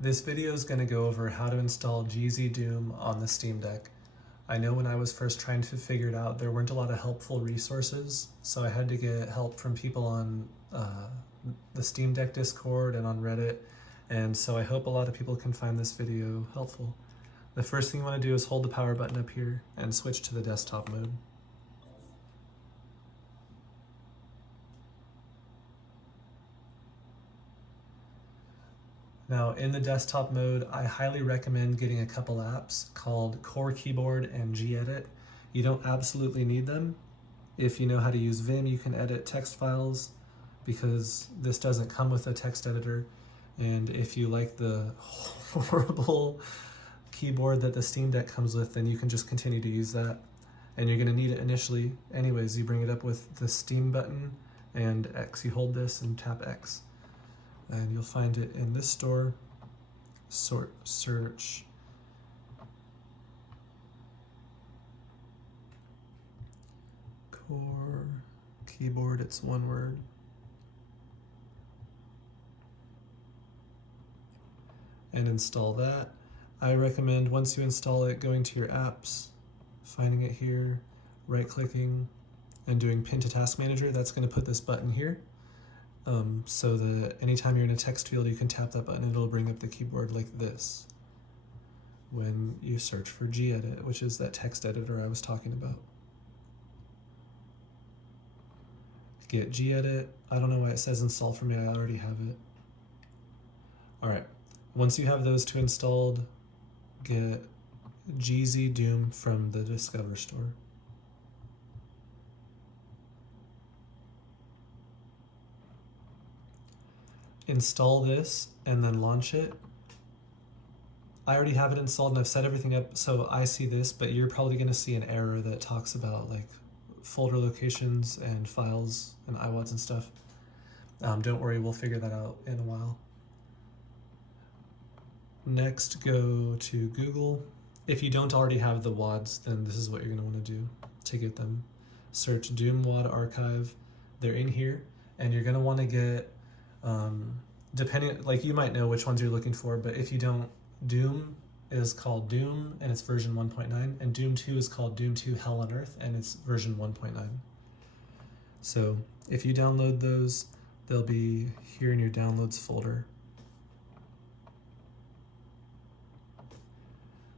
This video is going to go over how to install GZDoom on the Steam Deck. I know when I was first trying to figure it out, there weren't a lot of helpful resources, so I had to get help from people on the Steam Deck Discord and on Reddit, and so I hope a lot of people can find this video helpful. The first thing you want to do is hold the power button up here and switch to the desktop mode. Now, in the desktop mode, I highly recommend getting a couple apps called Core Keyboard and GEdit. You don't absolutely need them. If you know how to use Vim, you can edit text files because this doesn't come with a text editor. And if you like the horrible keyboard that the Steam Deck comes with, then you can just continue to use that. And you're going to need it initially. Anyways, you bring it up with the Steam button and X. You hold this and tap X. And you'll find it in this store. Search Core Keyboard, it's one word. And install that. I recommend once you install it, going to your apps, finding it here, right-clicking, and doing Pin to Task Manager. That's going to put this button here. So that anytime you're in a text field, you can tap that button and it'll bring up the keyboard like this when you search for GEdit, which is that text editor I was talking about. Get GEdit. I don't know why it says install for me, I already have it. Alright, once you have those two installed, get GZDoom from the Discover store. Install this and then launch it. I already have it installed and I've set everything up so I see this, but you're probably going to see an error that talks about like folder locations and files and iWads and stuff. Don't worry, we'll figure that out in a while. Next, go to Google. If you don't already have the WADs, then this is what you're going to want to do to get them. Search Doom WAD Archive. They're in here, and you're going to want to get depending, like you might know which ones you're looking for, but if you don't, Doom is called Doom and it's version 1.9, and Doom 2 is called Doom 2 Hell on Earth and it's version 1.9. So if you download those, they'll be here in your downloads folder.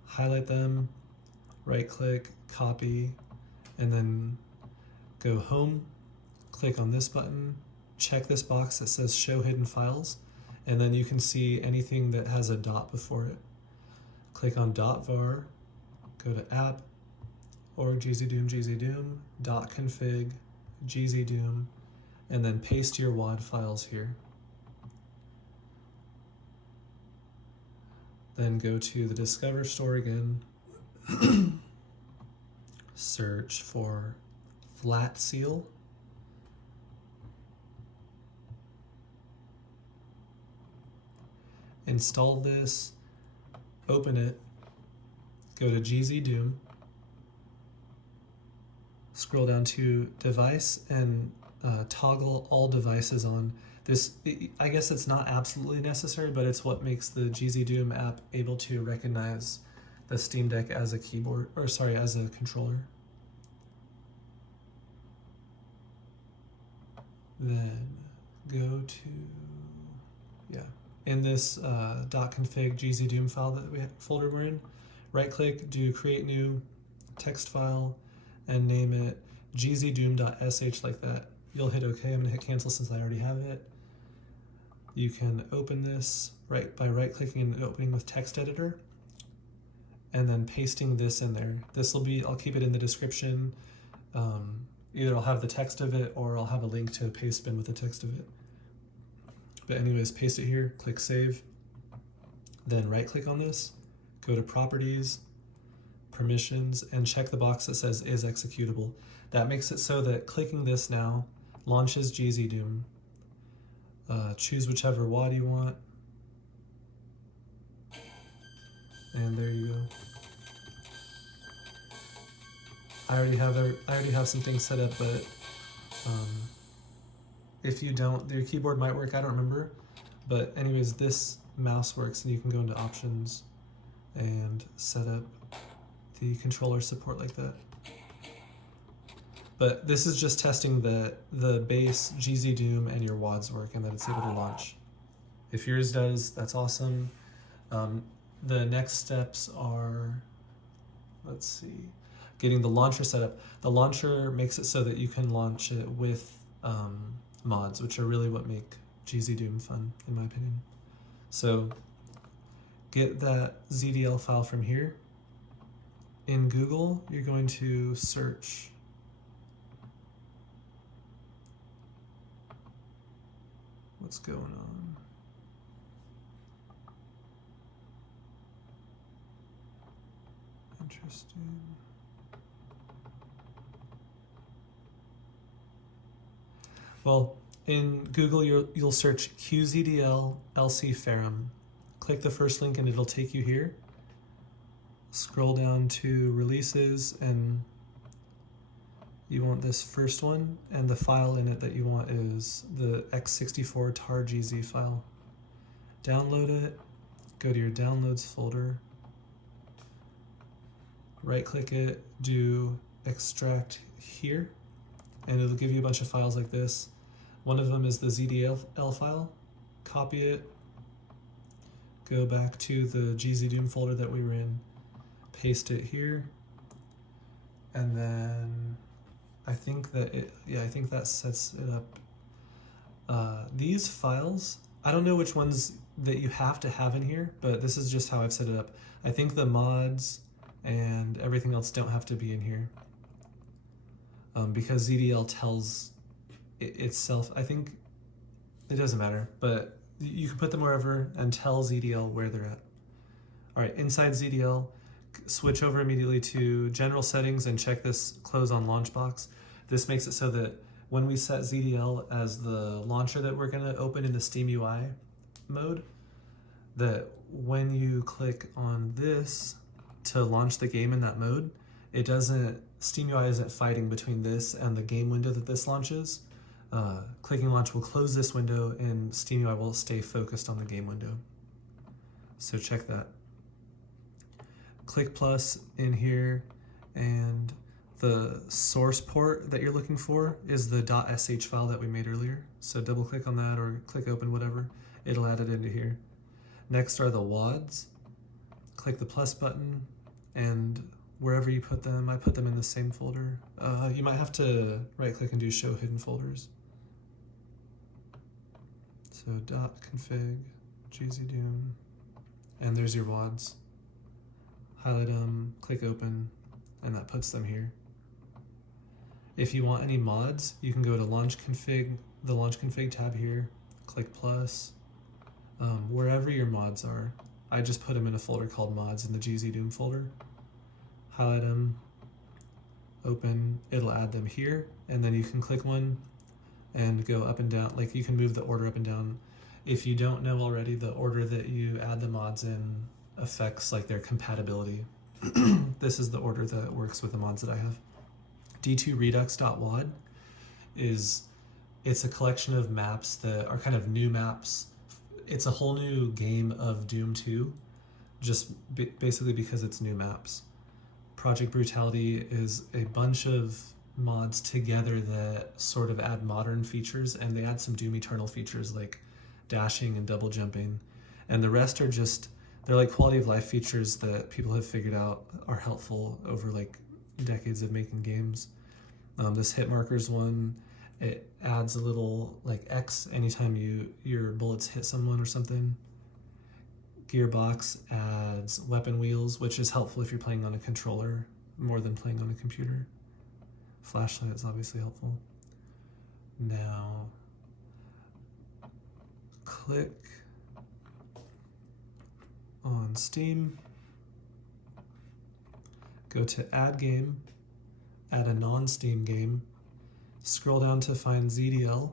Highlight them, right click, copy, and then go home, click on this button, check this box that says show hidden files, and then you can see anything that has a dot before it. Click on .var, go to app, or GZDoom, .config, GZDoom, and then paste your WAD files here. Then go to the Discover store again, search for Flat Seal, install this, open it, go to GZDoom, scroll down to Device, and toggle all devices on. This, I guess it's not absolutely necessary, but it's what makes the GZDoom app able to recognize the Steam Deck as a keyboard, or sorry, as a controller. Then go to, in this .config GZDoom file folder we're in, right click, do create new text file, and name it gzdoom.sh like that. You'll hit OK. I'm going to hit cancel since I already have it. You can open this by right clicking and opening with text editor, and then pasting this in there. This will be, I'll keep it in the description. Either I'll have the text of it or I'll have a link to a paste bin with the text of it. But anyways, paste it here, click save, then right click on this, go to properties, permissions, and check the box that says is executable. That makes it so that clicking this now launches GZDoom. Choose whichever WAD you want. And there you go. I already have some things set up, but if you don't, your keyboard might work, I don't remember. But anyways, this mouse works, and you can go into options and set up the controller support like that. But this is just testing that the base GZDoom and your WADs work and that it's able to launch. If yours does, that's awesome. The next steps are, let's see, getting the launcher set up. The launcher makes it so that you can launch it with mods, which are really what make GZDoom fun, in my opinion. So get that ZDL file from here. In Google, you're going to search what's going on. Interesting. Well, in Google, you'll search QZDL LC Ferrum. Click the first link and it'll take you here. Scroll down to releases, and you want this first one, and the file in it that you want is the x64 tar GZ file. Download it, go to your downloads folder, right click it, do extract here, and it'll give you a bunch of files like this. One of them is the ZDL file. Copy it, go back to the GZDoom folder that we were in, paste it here, and then I think that sets it up. These files, I don't know which ones that you have to have in here, but this is just how I've set it up. I think the mods and everything else don't have to be in here because ZDL tells itself. I think it doesn't matter, but you can put them wherever and tell ZDL where they're at. All right, inside ZDL, switch over immediately to general settings and check this close on launch box. This makes it so that when we set ZDL as the launcher that we're gonna open in the Steam UI mode, that when you click on this to launch the game in that mode, Steam UI isn't fighting between this and the game window that this launches. Clicking launch will close this window and Steam UI will stay focused on the game window. So check that. Click plus in here, and the source port that you're looking for is the .sh file that we made earlier. So double click on that or click open, whatever. It'll add it into here. Next are the WADs. Click the plus button, and wherever you put them, I put them in the same folder. You might have to right click and do show hidden folders. So .config, GZDoom, and there's your WADs. Highlight them, click open, and that puts them here. If you want any mods, you can go to launch config, the launch config tab here, click plus, wherever your mods are. I just put them in a folder called mods in the GZDoom folder. Highlight them, open, it'll add them here, and then you can click one and go up and down, like you can move the order up and down. If you don't know already, the order that you add the mods in affects like their compatibility. This is the order that works with the mods that I have. d2redux.wad it's a collection of maps that are kind of new maps. It's a whole new game of Doom 2, just basically because it's new maps. Project Brutality is a bunch of mods together that sort of add modern features, and they add some Doom Eternal features like dashing and double jumping, and the rest are just, they're like quality of life features that people have figured out are helpful over like decades of making games. This hit markers one, it adds a little like X anytime your bullets hit someone or something. Gearbox adds weapon wheels, which is helpful if you're playing on a controller more than playing on a computer. Flashlight is obviously helpful. Now, click on Steam, go to add game, add a non-Steam game, scroll down to find ZDL.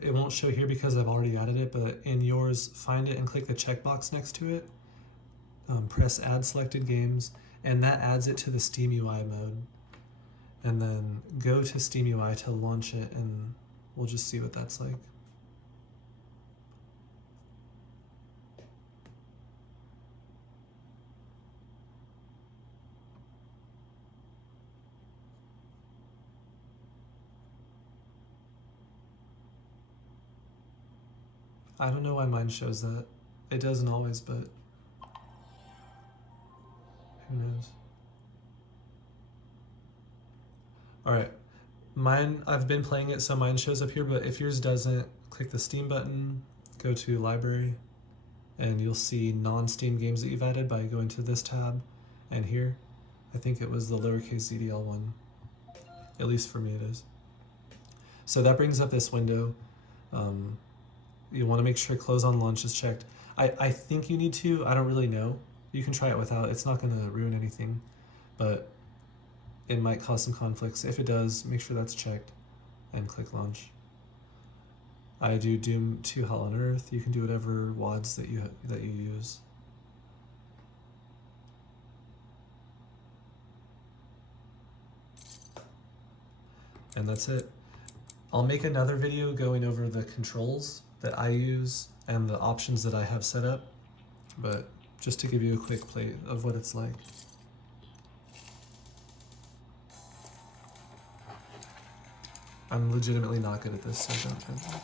It won't show here because I've already added it, but in yours, find it and click the checkbox next to it. Press add selected games, and that adds it to the Steam UI mode. And then go to Steam UI to launch it, and we'll just see what that's like. I don't know why mine shows that. It doesn't always, but who knows? All right, mine, I've been playing it, so mine shows up here, but if yours doesn't, click the Steam button, go to Library, and you'll see non-Steam games that you've added by going to this tab and here. I think it was the lowercase ZDL one. At least for me it is. So that brings up this window. You want to make sure close on launch is checked. I think you need to, I don't really know. You can try it without, it's not going to ruin anything, but it might cause some conflicts. If it does, make sure that's checked and click launch. I do Doom 2 Hell on Earth. You can do whatever WADs that you use. And that's it. I'll make another video going over the controls that I use and the options that I have set up, but just to give you a quick play of what it's like. I'm legitimately not good at this, so don't tempt me.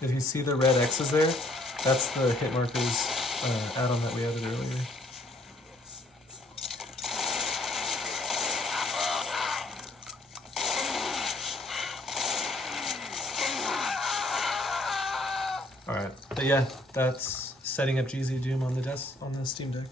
If you see the red X's there, that's the hit markers add-on that we added earlier. Alright, but yeah, that's setting up GZDoom on the Steam Deck.